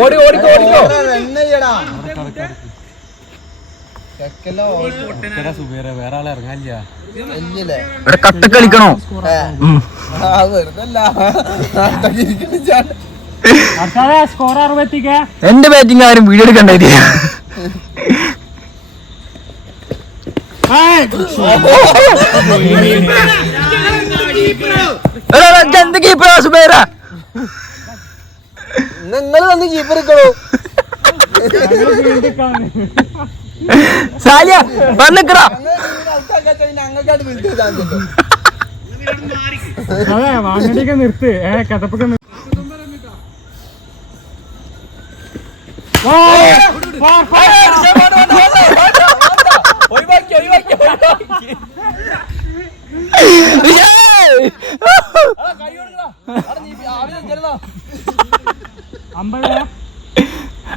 ഓടി ഓടിക്കോ ഓടിക്കോ. വേറെ ആളെ ഇറങ്ങാനില്ല. ഇവിടെ കട്ട കളിക്കണോ? എന്റെ ബാറ്റിംഗ് ആരും വീഡിയോ എടുക്കണ്ടായിട്ട്. എന്ത് കീപ്പറാ സുബൈറ? നിങ്ങൾ വന്ന് കീപ്പർ എടുക്കണോ? സാലിയ പറഞ്ഞിക്കടാ. അതെ വാങ്ങടിയൊക്കെ നിർത്ത്. കഥപ്പൊക്കെ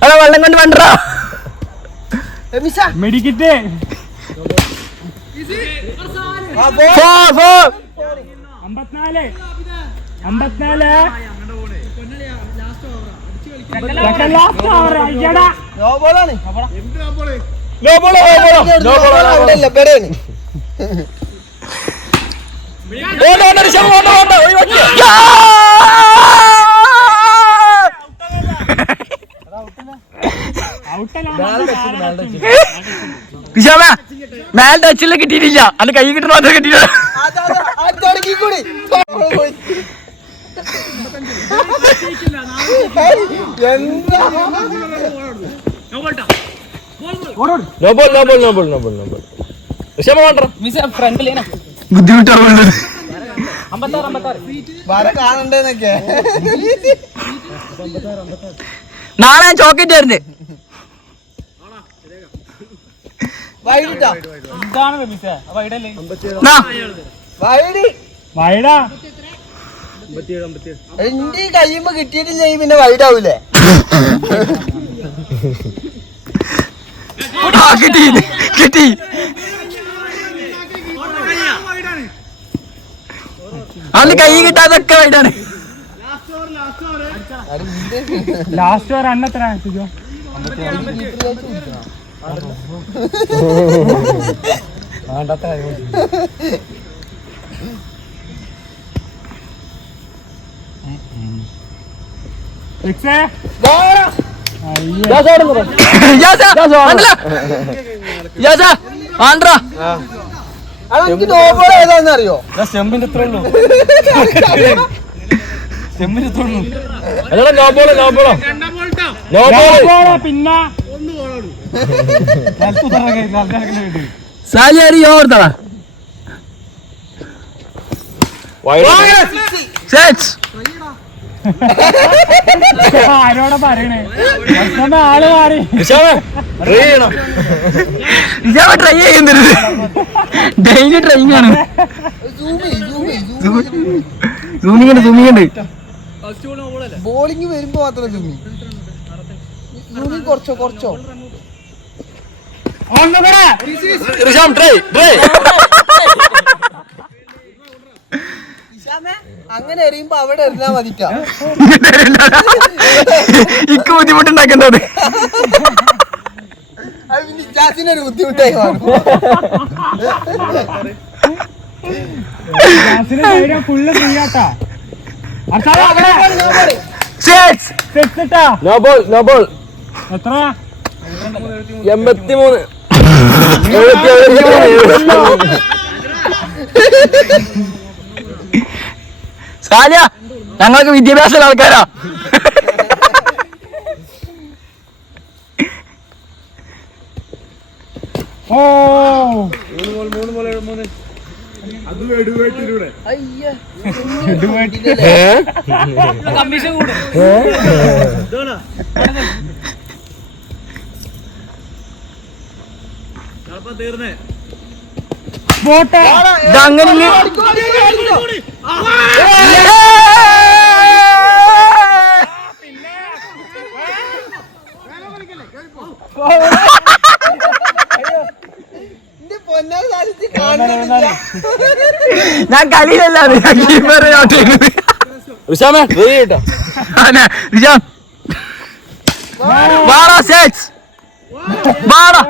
അതാ വെള്ളം കൊണ്ട് വേണ്ടടാ മെഡിക്കറ്റ്. മേൽ ടച്ചില് കിട്ടിയിട്ടില്ല. അന്ന് കൈ കിട്ടണ മാത്രം കിട്ടിയില്ല. ബുദ്ധിമുട്ടാവുന്നത് കാണണ്ടേന്നൊക്കെ. നാളെ ഞാൻ ചോക്ലേറ്റ് വരുന്നത്. എന്റെ കഴിയുമ്പോ കിട്ടിയിട്ടില്ല പിന്നെ വൈഡാവൂലേ? കിട്ടി കിട്ടി. അന്ന് കൈ കിട്ടാതൊക്കെ വൈഡാണ്. Last over അന്നത്ര ഏതാന്നറിയോ? സ്റ്റെമ്പിന്റെ എത്ര ഉള്ളൂ? പിന്നെ സാലിയാരി ഓർത്തടാ. ആരോടാ പറയണേ? ആള് മാറി. ട്രൈ ചെയ്യുന്നത് ഡെയിലി ട്രൈങ് ആണ്. സൂമിങ്ങുണ്ട് സൂമിങ്ങുണ്ട്. ബോളിങ് വരുമ്പോ മാത്രം സൂമി. കുറച്ചോ കുറച്ചോ അങ്ങനെ എറിയുമ്പോ അവിടെ എറിഞ്ഞാ മതിട്ടാ. ഇക്ക് ബുദ്ധിമുട്ടുണ്ടാക്കുന്നത് ജാസിനൊരു ബുദ്ധിമുട്ടായി മാറും. ഫുള്ള് ഫ്രീയാട്ടാ. എത്ര? 83. സാലിയ ഞങ്ങൾക്ക് വിദ്യാഭ്യാസമുള്ള ആൾക്കാരാ. ഓ കമ്മീഷൻ കൂടും. തീർന്നേ ഇതങ്ങനെ ഞാൻ കളിയിലല്ലാതെ ഞാൻ കീപ്പറെ ഔട്ട് ചെയ്യുന്നത്. റിജാം വാടാ സെക്സ് വാടാ.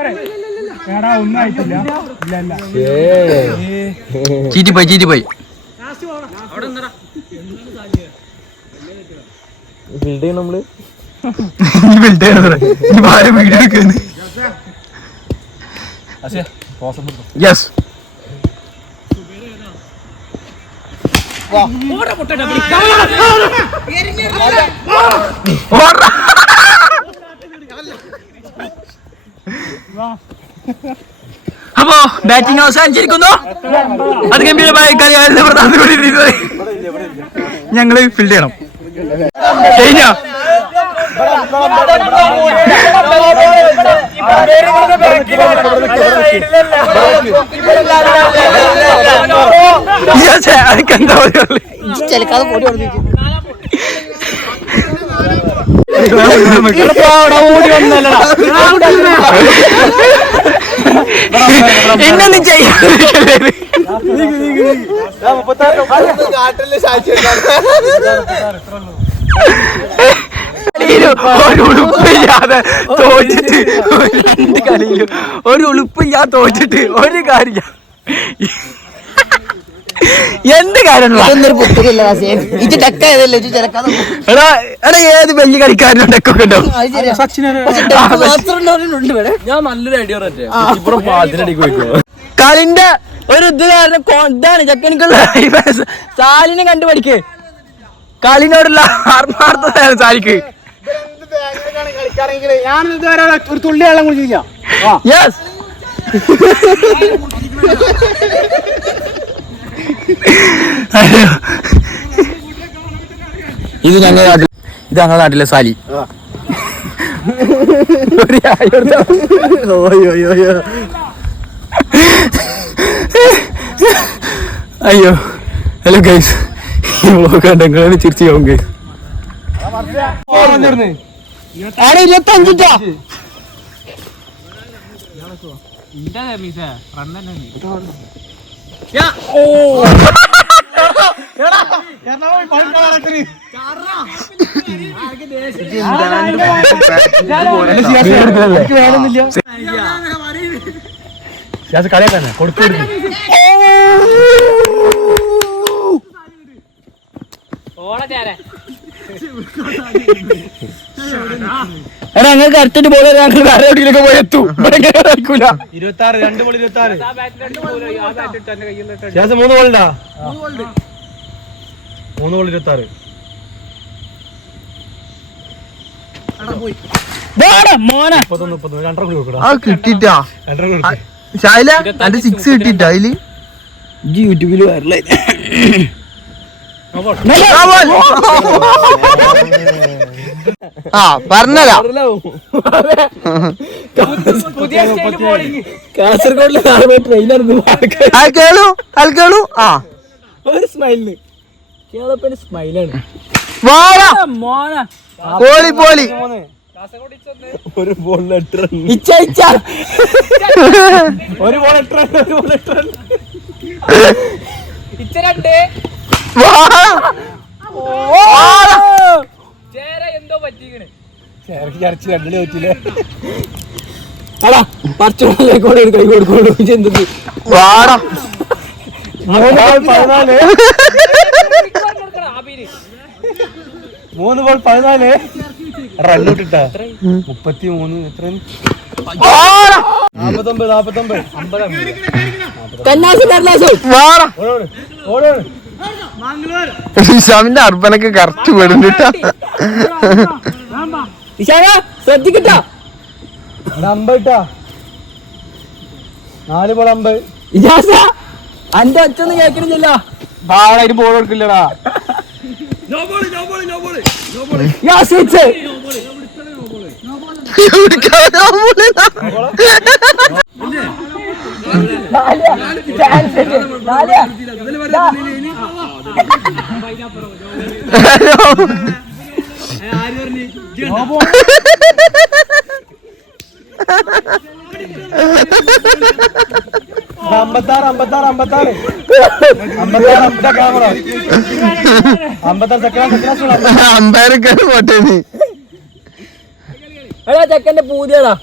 എടാ ഒന്നും ആയിട്ടില്ല. ഇല്ല ചീറ്റിപ്പോയി നമ്മള് യെസ് അപ്പോ ബാറ്റിംഗ് അവസാനിച്ചിരിക്കുന്നു. അത് ഗംഭീരമായി കളി നടന്നുകൊണ്ടിരിക്കുന്നത്. ഞങ്ങള് ഫീൽഡ് ചെയ്യണം. കഴിഞ്ഞോ? അതൊക്കെന്താ ഇന്നൊന്നും ചെയ്യാൻ ഒരു ഉളുപ്പില്ലാതെ തോറ്റിട്ട് 2 കളിയിലും ഒരു ഉളുപ്പില്ലാതെ തോറ്റിട്ട് ഒരു കാര്യം എന്ത് കാര്യം ഏത് വലിയ കളിക്കാരനും ഡെക്കൊക്കെ ഉണ്ടാവും. ഞാൻ നല്ലൊരു ഐഡിയ കളിന്റെ ഒരു ഇത് കാരണം ഇതാണ് ചെക്കനിക്കുള്ള സാലിനെ കണ്ടുപഠിക്ക്. കളിനോടുള്ള ആത്മാർത്ഥതയാണ് സാലിക്ക്. ഞാൻ ഇതുവരെ ഒരു തുള്ളി വെള്ളം കുടിച്ചില്ല. യെസ് ഇത് ഞങ്ങളുടെ നാട്ടിലെ സാലി. അയ്യോ ഹലോ ഗൈസ്, ഈ വ്ലോഗ് കണ്ട നിങ്ങളെ ചിരിച്ചു പോകും ഗൈസ്. 25 കളിയാക്കാനെ കൊടുത്തു. എടാ ഞങ്ങൾ കറക്റ്റ് ബോൾ ഞങ്ങൾ വേറെ എവിടെയൊക്കെ പോയി എത്തും. കളിക്കൂല. 26 2 ബോൾ 26 ശേഷം 3 ബോളുണ്ടാ 3 ബോൾ 26 കിട്ടിട്ടാ ഷായില എന്റെ 6 കിട്ടിട്ടാ അതില് യൂട്യൂബിൽ വരലായി. ആ പറഞ്ഞല്ല കാസർഗോഡിലെ ട്രെയിനർ കേളു ആ ഒരു സ്മൈലിന് കേളപ്പന് സ്മൈലാണ്. പോളി പോളി ഒരു ബോൾ ഇച്ച ഒരു ബോൾ എന്തോ പറ്റിക്കണ്. പറ്റില്ലേ അടാ പറിച്ചോടെ കൈ കൊടുക്കോളൂ. എന്ത് വാടാ 3 ബോൾ 14 റണ്ണൂട്ടിട്ടാ 33 എത്ര 49 ഇഷാമിന്റെ അർബനൊക്കെ കറക്റ്റ് പെടുന്നിട്ടാ. ശ്രദ്ധിക്കട്ടാ 50 4 ബോൾ 50. അന്റെ ഒച്ചൊന്നും കേൾക്കണില്ല. ബാളായിട്ട് ബോൾ കൊടുക്കില്ലടാ. 56 ക്യാമറ 56 സെക്കൻഡ് അമ്പയർക്ക് പോട്ടെ നീ എടാ ചെക്കന്റെ പൂതിയടാ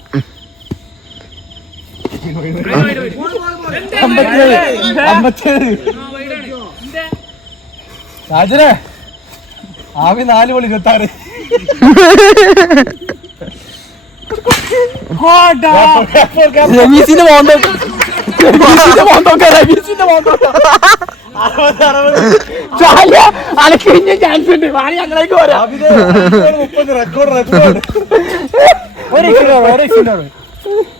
57 രാജനെ ആവി 4 ബോൾ 26 രമീസിന്റെ മോന്തോ അനക്കിഞ്ഞ ചാൻസ് ഉണ്ട് വാണി ഞങ്ങളേക്ക് പോരാ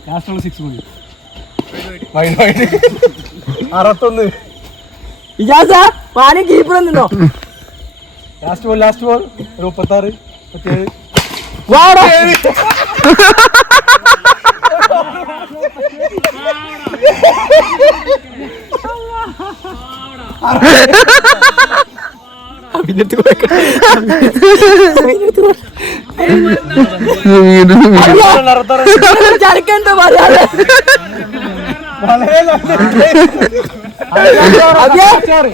ലാസ്റ്റുള്ള 6 മതി 61 ഇജാസ വാണി കീപ്പർ നിന്നോ ലാസ്റ്റ് ബോൾ 36 37 വാടാ ചരക്കെന്താ പറയാ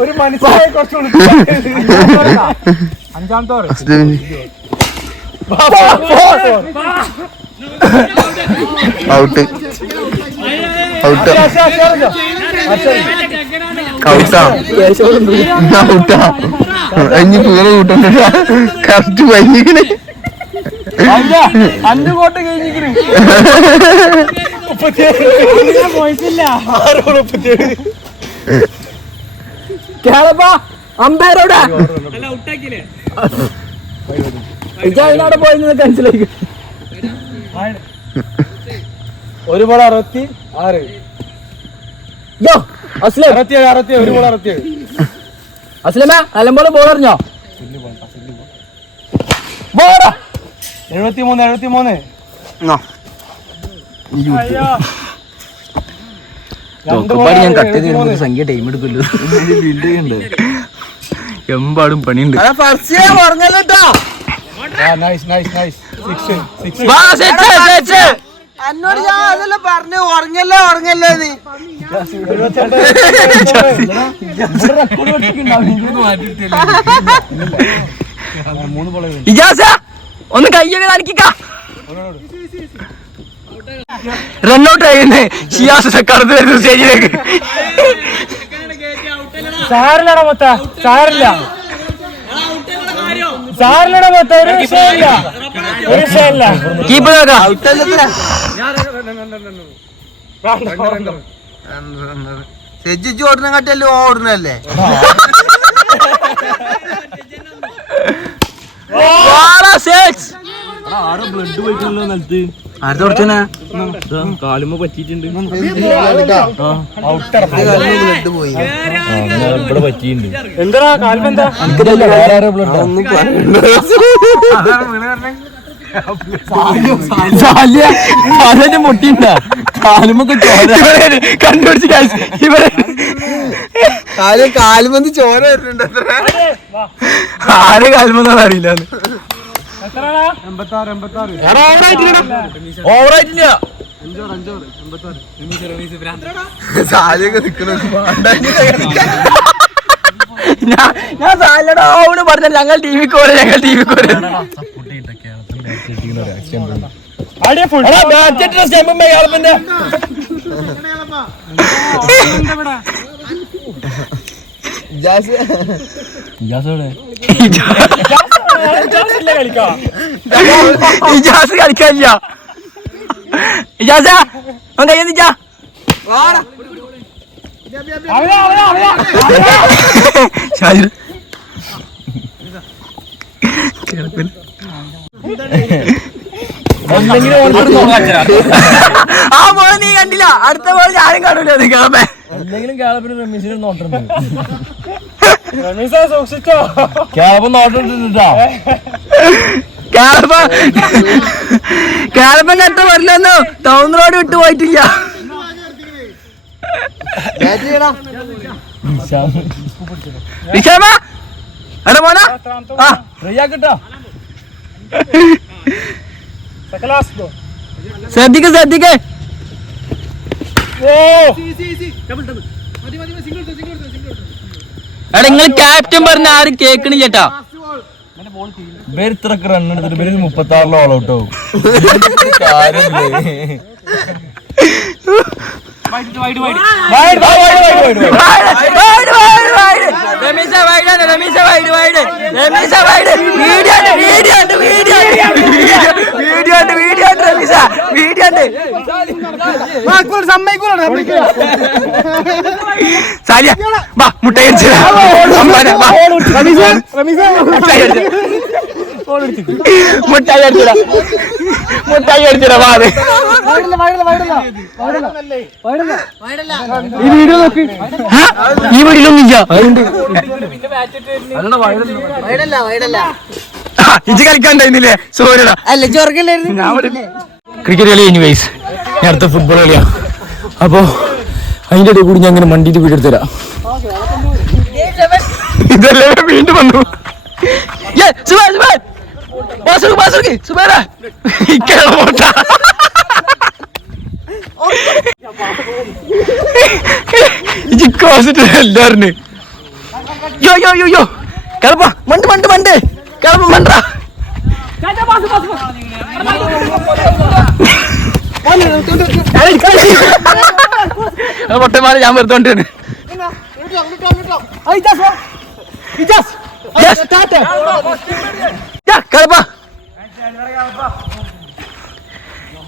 ഒരു മനസ്സിലായി കുറച്ചുകൂടി 5ാമത്തെ ഓവർ ഔട്ട് ഇനി പേര് കൂട്ടണ്ട കറക്റ്റ് വൈകിക്കണേ 5 കോട്ട് കഴിഞ്ഞിരിക്കുന്നു കേളപ്പാ അമ്പയറോടെ ഇജാവിടെ പോയി മനസ്സിലാക്കി ഒരു ബോൾ 66 യോ അസ്ലം 67 ഒരു ബോൾ 67 അസ്ലമ നല്ലപോലെ ബോൾ എറിഞ്ഞോ 73 ഞാൻ കട്ട് ചെയ്ത് സംഖ്യ ടൈം എടുക്കുമല്ലോ എമ്പാടും പണിയുണ്ട് എന്നോട് ഞാൻ അതെല്ലാം പറഞ്ഞു ഉറങ്ങല്ലേ നീ ഇജാസ ഒന്ന് കയ്യൊക്കെ നനക്കിക്ക റണ്ണൗട്ട് ആയിരുന്നേ ഷിയാസ് കടന്നു വരുന്നു സ്റ്റേജിലേക്ക് സാറിലടാ മൊത്ത സാറില്ല മൊത്ത ഒരു വിഷയമില്ല കീപ്പർ സെജ്ജി ഓടുന്ന കാട്ടല്ലേ ഓടുന്നല്ലേ കാലുമ്പോ പറ്റിയിട്ടുണ്ട് ബ്ലഡ് പോയി ഇവിടെ പറ്റിയിട്ടുണ്ട് എന്താ കാൽമെന്താ മുട്ടിണ്ട കാലുമൊക്കെ കണ്ടുപിടിച്ച് ഇവരെ കാലുമന്തി ചോര വരുന്നുണ്ട് ആരെ കാലുമെന്നാണ് അറിയില്ല ഓവറായിട്ടില്ല സാലൊക്കെ നിക്കണ ഞാൻ സാലയുടെ ഓവണ് പറഞ്ഞ ഞങ്ങൾ ടി വി കോര ഇജാസ് കളിക്കാനില്ല ഇജാസ കയ്യെന്നിച്ചാ ആ ബോൾ നീ കണ്ടില്ല അടുത്ത ബോൾ ഞാനും കാണൂല കേളപ്പേ എന്തെങ്കിലും കേളപ്പിന് റമീസിന് നോട്ടുണ്ട് കേളപ്പ നോട്ടിട്ടാ കേളപ്പന്റെ അടുത്ത് വരില്ലെന്നു ടൗൺ റോഡ് വിട്ടു പോയിട്ടില്ല വിശാമ അതെ മോനാ ആ റെഡിയാക്കട്ടോ ശ്രദ്ധിക്ക് എടാ നിങ്ങൾ ക്യാപ്റ്റൻ പറഞ്ഞ ആരും കേക്കണില്ല ചേട്ടാ. ഇത്രക്ക് റൺ എടുത്തിട്ട് ഇവര് 36 ഓൾ ഔട്ട് ആവും. മുട്ടായി അടിച്ചിടാ. ഈ വീടിലൊന്നുമില്ല. ഇജ്ജ് കളിക്കാണ്ടായിരുന്നില്ലേ? സോറിടാ. ക്രിക്കറ്റ് കളി കഴിഞ്ഞു ഗൈസ്. ഞാൻ അടുത്ത ഫുട്ബോൾ കളിയാ. അപ്പോ അതിന്റെ ഇടയിൽ കൂടി ഞാൻ അങ്ങനെ മണ്ടിയിട്ട് വീടെടുത്തരാം. ഇതല്ലേ വീണ്ടും വന്നു. എല്ലാരും യോ യോ യോ യോ കിളപ്പ മണ്ട് മണ്ട് മണ്ട് കിളപ്പ മണ്ടാ. പൊട്ടന്മാരെ ഞാൻ വെറുതോണ്ടാണ്.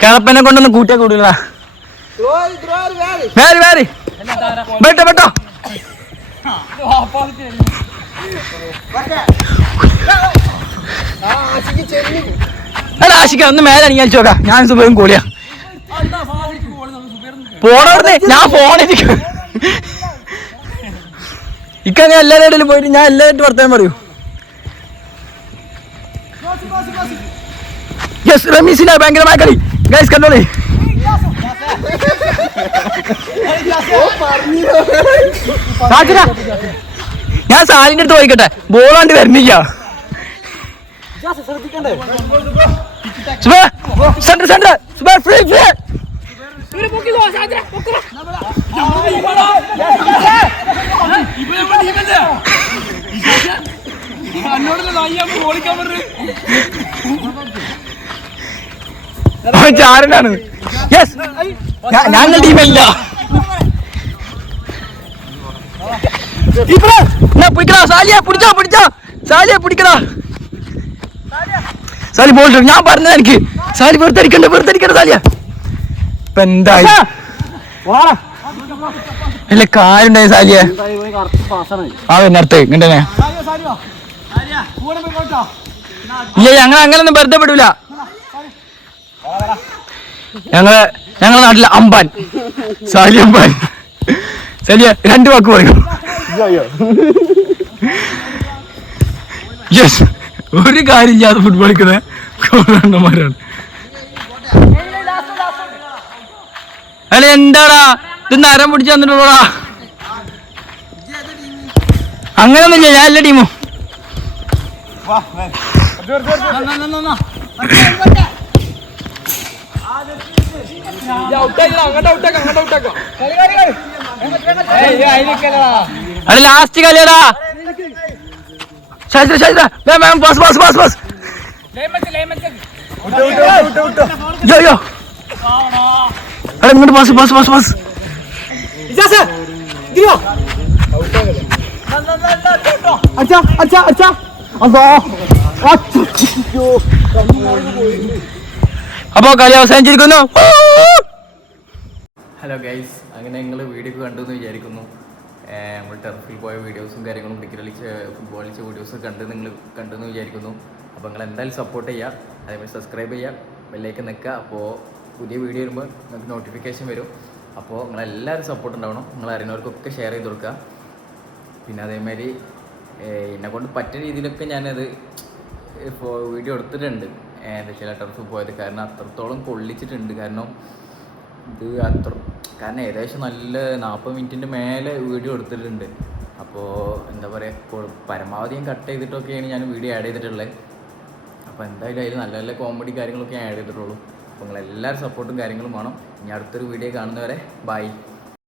കിളപ്പനെ കൊണ്ടൊന്ന് കൂട്ടിയാ കൂടില്ല. ബെട്ടോ ബെട്ടോ ആശിക്ക ഒന്ന് മേലെ അണിയാൽ ചോക്കാ. ഞാൻ സുബൈയും കൂടിയാ പോണോടനെ. ഞാൻ ഫോണിരിക്കും. ഇക്ക ഞാൻ എല്ലാവരുടെ ഇടയിലും പോയിട്ട് ഞാൻ എല്ലാവരും വർത്താനം പറയൂ. യെസ് റമീസിന്റെ ഭയങ്കരമായ കളി ഗൈസ് കണ്ടോളേ. ഞാൻ സാലിന്റെ അടുത്ത് പോയിക്കട്ടെ. ബോളാണ്ട് വരുന്നില്ല. Centre centre free free. ചാരനാണ്. യെസ് ഞങ്ങൾ ടീമല്ല. സാലിയെ പിടിച്ചോ പിടിച്ചോ. സാലിയെ പിടിക്കടാ. സാലി ബോൾ. ഞാൻ പറഞ്ഞത് എനിക്ക് സാലി വെറുതെരിക്കണ്ട വെറുതെരിക്കണ്ട സാലിയ. ഇപ്പൊ എന്തായി ഇല്ല കാര്യണ്ടായി സാലിയെ. ആ അടുത്ത് ഇങ്ങനെ ഇല്ല ഞങ്ങൾ അങ്ങനൊന്നും വെറുതെ പെടൂല. ഞങ്ങളെ നാട്ടിലെ അമ്പാൻ സാലി അമ്പാൻ. സാലിയ 2 വാക്ക് പറയും. യെസ് ഒരു കാര്യം ചെയ്യാതെ ഫുട്ബോൾ കളിക്കുന്ന കോണന്മാരാണ്. അല്ലെ എന്താടാ ഇത് നരം പിടിച്ച് തന്നിട്ടുള്ളൂടാ. അങ്ങനെയൊന്നും ഇല്ല. ഞാൻ എല്ലാ ടീമും അല്ല ലാസ്റ്റ് കളിയടാ. ബസ് ബസ് ബസ് ബസ് ഇങ്ങോട്ട് ബസ് ബസ് ബസ് ബസ്. അപ്പോ കളി അവസാനിച്ചിരിക്കുന്നു. ഹലോ ഗൈസ്, അങ്ങനെ നിങ്ങൾ വീഡിയോ കണ്ടു എന്ന് വിചാരിക്കുന്നു. നമ്മൾ ടെർഫിൽ പോയ വീഡിയോസും കാര്യങ്ങളും ക്രിക്കറ്റ് കളിച്ച ഫുട്ബോൾ കളിച്ച വീഡിയോസും നിങ്ങൾ കണ്ടെന്ന് വിചാരിക്കുന്നു. അപ്പോൾ നിങ്ങൾ എന്തായാലും സപ്പോർട്ട് ചെയ്യുക, അതേപോലെ സബ്സ്ക്രൈബ് ചെയ്യുക, ബെല്ലൈക്കൻ നിൽക്കുക. അപ്പോൾ പുതിയ വീഡിയോ വരുമ്പോൾ നിങ്ങൾക്ക് നോട്ടിഫിക്കേഷൻ വരും. അപ്പോൾ നിങ്ങളെല്ലാവരും സപ്പോർട്ട് ഉണ്ടാവണം. നിങ്ങൾ അറിയുന്നവർക്കൊക്കെ ഷെയർ ചെയ്ത് കൊടുക്കുക. പിന്നെ അതേമാതിരി എന്നെക്കൊണ്ട് പറ്റിയ രീതിയിലൊക്കെ ഞാനത് വീഡിയോ എടുത്തിട്ടുണ്ട്. എന്താ വെച്ചാൽ ടർഫ് പോയത് കാരണം അത്രത്തോളം കൊള്ളിച്ചിട്ടുണ്ട്. കാരണം ഏകദേശം നല്ല 40 മിനിറ്റിൻ്റെ മേലെ വീഡിയോ എടുത്തിട്ടുണ്ട്. അപ്പോൾ എന്താ പറയുക, പരമാവധി ഞാൻ കട്ട് ചെയ്തിട്ടൊക്കെയാണ് ഞാൻ വീഡിയോ ആഡ് ചെയ്തിട്ടുള്ളത്. അപ്പോൾ എന്തായാലും അതിൽ നല്ല നല്ല കോമഡി കാര്യങ്ങളൊക്കെ ഞാൻ ആഡ് ചെയ്തിട്ടുള്ളൂ. അപ്പോൾ നിങ്ങളെല്ലാവരും സപ്പോർട്ടും കാര്യങ്ങളും വേണം. ഇനി അടുത്തൊരു വീഡിയോ കാണുന്നവരെ ബൈ.